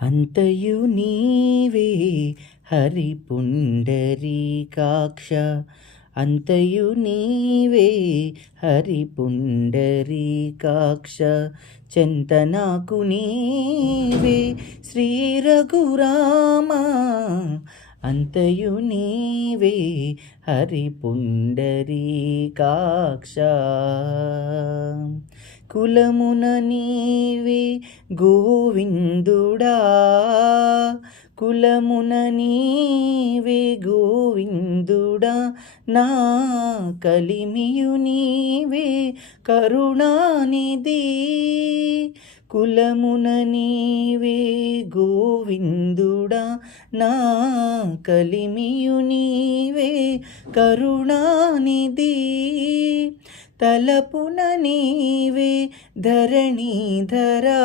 అంతయు నీవే హరి పుండరీకాక్ష అంతయు నీవే హరి పుండరీకాక్ష చింతనాకు నీవే శ్రీ రఘురామ అంతయు నీవే హరి పుండరీకాక్ష కులమున నీవే గోవిందుడా. కులమున నీవే గోవిందుడా. నా కలిమియు నీవే కరుణానిధి. కులమున నీవే గోవిందుడా. నా కలిమియు నీవే కరుణానిధి. తలపున నీవే ధరణీధరా